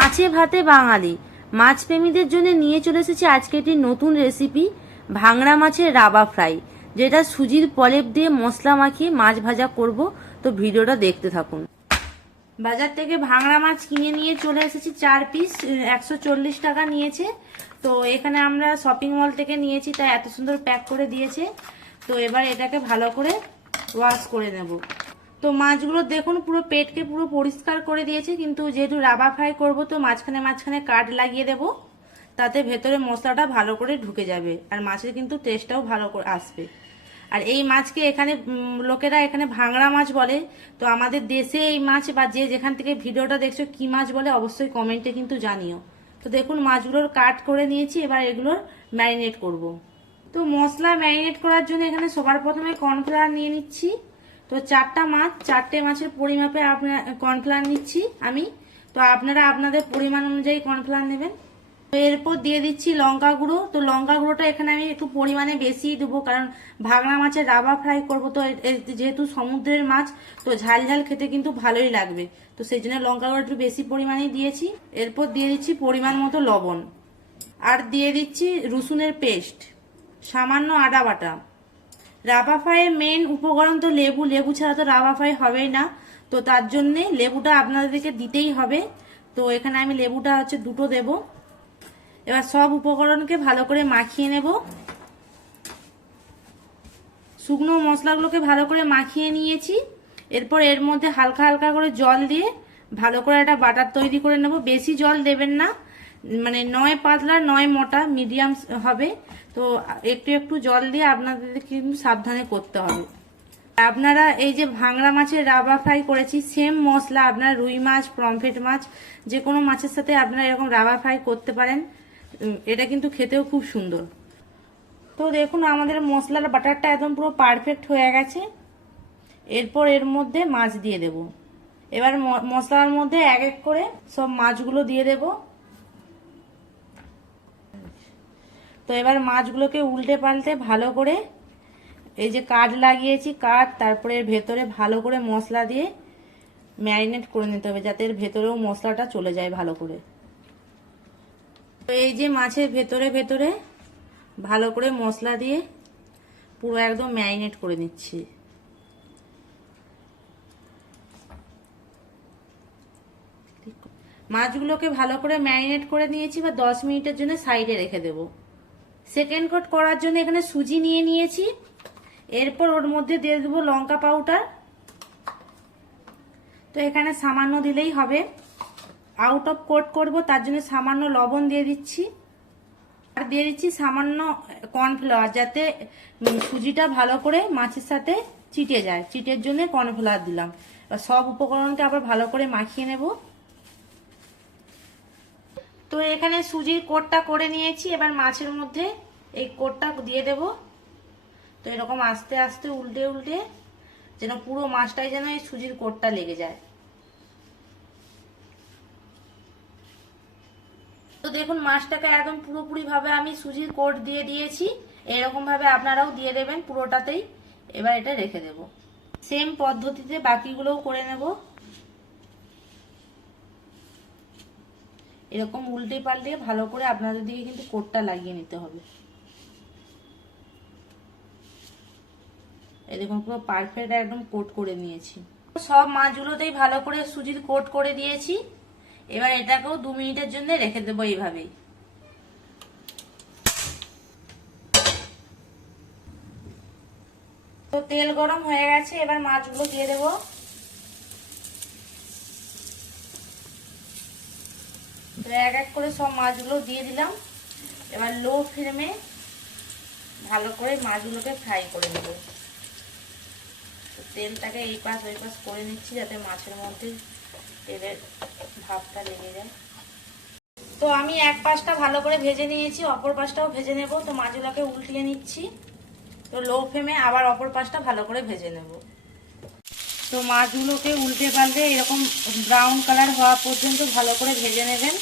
মাছে ভাতে বাঙালি মাছ প্রেমীদের জন্য নিয়ে চলে এসেছি আজকে একটি নতুন রেসিপি, ভাংড়া মাছের রাবা ফ্রাই, যেটা সুজির প্রলেপ দিয়ে মশলা মাখিয়ে মাছ ভাজা করব। তো ভিডিওটা দেখতে থাকুন। বাজার থেকে ভাংড়া মাছ কিনে নিয়ে চলে এসেছি 4 পিস, 140 টাকা নিয়েছে। তো এখানে আমরা শপিং মল থেকে নিয়েছি, তাই এত সুন্দর প্যাক করে দিয়েছে। তো এবার এটাকে ভালো করে ওয়াশ করে নেব। তো মাছগুলো দেখুন পুরো পেটকে পুরো পরিষ্কার করে দিয়েছে, কিন্তু যেহেতু রাবা ফ্রাই করব তো মাঝখানে মাঝখানে কাট লাগিয়ে দেব, তাতে ভেতরে মশলাটা ভালো করে ঢুকে যাবে আর মাছের কিন্তু টেস্টটাও ভালো করে আসবে। আর এই মাছকে এখানে লোকেরা এখানে ভাংড়া মাছ বলে। তো আমাদের দেশে এই মাছ বা যে যেখান থেকে ভিডিওটা দেখছো কি মাছ বলে অবশ্যই কমেন্টে কিন্তু জানিও। তো দেখুন মাছগুলোর কাট করে নিয়েছি, এবার এগুলোর ম্যারিনেট করব। তো মশলা ম্যারিনেট করার জন্য এখানে সবার প্রথমে কর্নফ্লাওয়ার নিয়ে নিচ্ছি। তো 4টা মাছ, 4টে মাছের পরিমাপে আপনার কর্নফ্লাওয়ার নিচ্ছি আমি। তো আপনারা আপনাদের পরিমাণ অনুযায়ী কর্নফ্লাওয়ার নেবেন। তো এরপর দিয়ে দিচ্ছি লঙ্কা গুঁড়ো। তো লঙ্কা গুঁড়োটা এখানে আমি একটু পরিমাণে বেশিই দেবো, কারণ ভাংড়া মাছের রাবা ফ্রাই করবো। তো যেহেতু সমুদ্রের মাছ, তো ঝাল ঝাল খেতে কিন্তু ভালোই লাগবে। তো সেই জন্য লঙ্কা গুঁড়ো একটু বেশি পরিমাণেই দিয়েছি। এরপর দিয়ে দিচ্ছি পরিমাণ মতো লবণ, আর দিয়ে দিচ্ছি রসুনের পেস্ট, সামান্য আদা বাটা। রাবা ফ্রাইয়ের মেন উপকরণ তো লেবু, লেবু ছাড়া তো রাবা ফ্রাই হবেই না। তো তার জন্যে লেবুটা আপনাদেরকে দিতেই হবে। তো এখানে আমি লেবুটা 2টো দেব। এবার সব উপকরণকে ভালো করে মাখিয়ে নেব। শুকনো মশলাগুলোকে ভালো করে মাখিয়ে নিয়েছি। এরপর এর মধ্যে হালকা হালকা করে জল দিয়ে ভালো করে একটা বাটার তৈরি করে নেব। বেশি জল দেবেন না, মানে নয় পাতলা নয় মোটা, মিডিয়াম হবে। তো একটু একটু জল দিয়ে আপনাদের কিন্তু সাবধানে করতে হবে। আপনারা এই যে ভাংড়া মাছের রাবা ফ্রাই করেছি, সেম মশলা আপনারা রুই মাছ, পমফ্রেট মাছ, যে কোনো মাছের সাথে আপনারা এরকম রাবা ফ্রাই করতে পারেন। এটা কিন্তু খেতেও খুব সুন্দর। তো দেখুন আমাদের মশলার বাটারটা একদম পুরো পারফেক্ট হয়ে গেছে। এরপর এর মধ্যে মাছ দিয়ে দেব। এবার মশলার মধ্যে এক এক করে সব মাছগুলো দিয়ে দেব। তো এবার মাছগুলোকে উল্টে পাল্টে ভালো করে এই যে কাঠ লাগিয়েছি, কাঠ তারপরে এর ভেতরে ভালো করে মশলা দিয়ে ম্যারিনেট করে নিতে হবে, যাতে এর ভেতরেও মশলাটা চলে যায় ভালো করে। তো এই যে মাছের ভেতরে ভেতরে ভালো করে মশলা দিয়ে পুরো একদম ম্যারিনেট করে নিচ্ছি। মাছগুলোকে ভালো করে ম্যারিনেট করে নিয়েছি, বা 10 মিনিটের জন্য সাইডে রেখে দেব। সেকেন্ড কোট করার জন্য এখানে সুজি নিয়ে নিয়েছি। এরপর ওর মধ্যে দিয়ে দেবো লঙ্কা পাউডার। তো এখানে সামান্য দিলেই হবে। আউট অফ কোট করব তার জন্য সামান্য লবণ দিয়ে দিচ্ছি, আর দিয়ে দিচ্ছি সামান্য কর্নফ্লাওয়ার, যাতে সুজিটা ভালো করে মাছের সাথে চিটে যায়। চিটের জন্য কর্নফ্লাওয়ার দিলাম। এবার সব উপকরণকে আবার ভালো করে মাখিয়ে নেব। তো এখানে সুজির কোটটা করে নিয়েছি। এবার মাছের মধ্যে এই কোটটা দিয়ে দেব। তো এরকম আস্তে আস্তে উল্টে উল্টে যেন পুরো মাছটাই যেন এই সুজির কোটটা লেগে যায়। তো দেখুন মাছটাকে একদম পুরোপুরি ভাবে আমি সুজির কোট দিয়ে দিয়েছি। এরকম ভাবে আপনারাও দিয়ে দেবেন পুরোটাতেই। এবার এটা রেখে দেব। সেম পদ্ধতিতে বাকিগুলোও করে নেব। এরকম উল্টে পাল্টে ভালো করে আপনাদের দিকে কিন্তু কোটটা লাগিয়ে নিতে হবে। এই দেখুন পুরো পারফেক্ট একদম কোট করে নিয়েছি। সব মাছগুলোতেই ভালো করে সুজির কোট করে দিয়েছি। এবার এটাকেও 2 মিনিটের জন্য রেখে দেবো এইভাবেই। তো তেল গরম হয়ে গেছে, এবার মাছগুলো দিয়ে দেব। তো এক এক করে সব মাছগুলো দিয়ে দিলাম। এবার লো ফ্লেমে ভালো করে মাছগুলোকে ফ্রাই করে নেব। তেলটাকে এই পাশ ওই পাশ করে নিচ্ছি, যাতে মাছের মধ্যে তেলের ভাবটা লেগে যায়। তো আমি এক পাশটা ভালো করে ভেজে নিয়েছি, অপর পাশটাও ভেজে নেব। তো মাছগুলোকে উল্টিয়ে নিচ্ছি। তো লো ফ্লেমে আবার অপর পাশটা ভালো করে ভেজে নেব। তো মাছগুলোকে উল্টে পাল্টে এরকম ব্রাউন কালার হওয়া পর্যন্ত ভালো করে ভেজে নেবেন।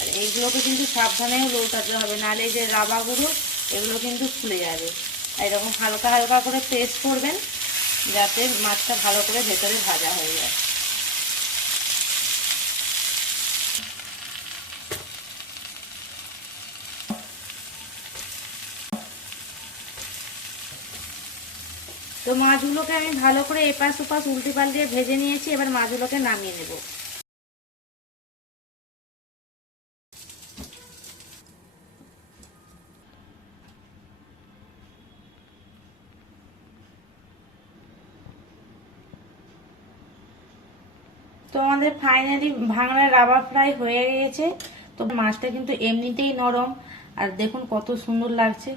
আর এইগুলোকে কিন্তু সাবধানেও লৌটাতে হবে, নাহলে এই যে রাবা গুঁড়ো এগুলো কিন্তু ফুলে যাবে। এরকম হালকা হালকা করে প্রেস করবেন, যাতে মাছটা ভালো করে ভেতরে ভাজা হয়ে যায়। তো মাছগুলোকে আমি ভালো করে এপাশ ওপাশ উল্টে পাল্টে ভেজে নিয়েছি, এবার মাছগুলোকে নামিয়ে নেব। তো আমাদের ফাইনালি ভাঙড়া রাবা ফ্রাই হয়ে গেছে। তো মাছটা কিন্তু এমনিতেই নরম, আর দেখুন কত সুন্দর লাগছে,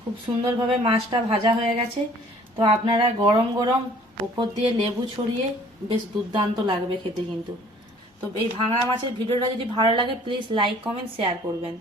খুব সুন্দরভাবে মাছটা ভাজা হয়ে গেছে। তো আপনারা গরম গরম উপর দিয়ে লেবু ছড়িয়ে বেশ দুর্দান্ত লাগবে খেতে কিন্তু। তো এই ভাঙড়া মাছের ভিডিওটা যদি ভালো লাগে প্লিজ লাইক কমেন্ট শেয়ার করবেন।